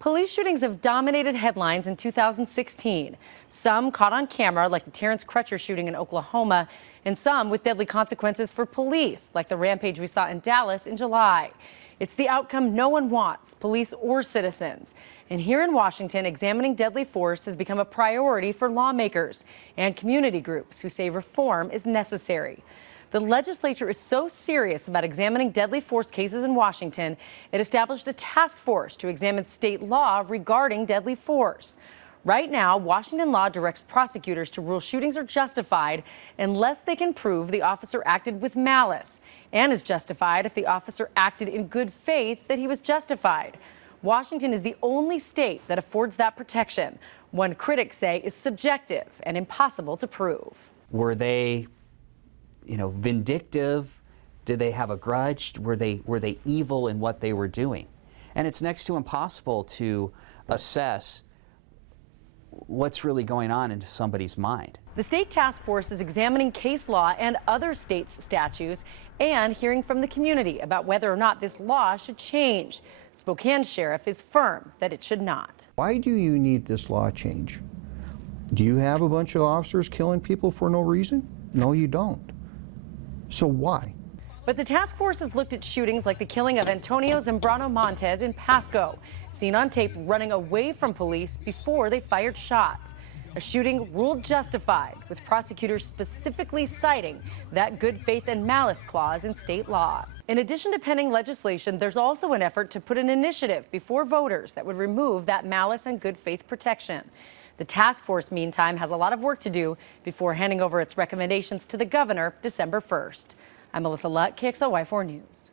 Police shootings have dominated headlines in 2016. Some caught on camera, like the Terrence Crutcher shooting in Oklahoma, and some with deadly consequences for police, like the rampage we saw in Dallas in July. It's the outcome no one wants, police or citizens. And here in Washington, examining deadly force has become a priority for lawmakers and community groups who say reform is necessary. The legislature is so serious about examining deadly force cases in Washington, it established a task force to examine state law regarding deadly force. Right now, Washington law directs prosecutors to rule shootings are justified unless they can prove the officer acted with malice, and is justified if the officer acted in good faith that he was justified. Washington is the only state that affords that protection, one critics say is subjective and impossible to prove. Were they vindictive? Did they have a grudge? Were they evil in what they were doing? And it's next to impossible to assess what's really going on into somebody's mind. The state task force is examining case law and other states' statutes and hearing from the community about whether or not this law should change. Spokane Sheriff is firm that it should not. Why do you need this law change? Do you have a bunch of officers killing people for no reason? No, you don't. So why? But the task force has looked at shootings like the killing of Antonio Zambrano Montez in Pasco, seen on tape running away from police before they fired shots. A shooting ruled justified, with prosecutors specifically citing that good faith and malice clause in state law. In addition to pending legislation, there's also an effort to put an initiative before voters that would remove that malice and good faith protection. The task force, meantime, has a lot of work to do before handing over its recommendations to the governor December 1st. I'm Melissa Lutt, KXLY 4 News.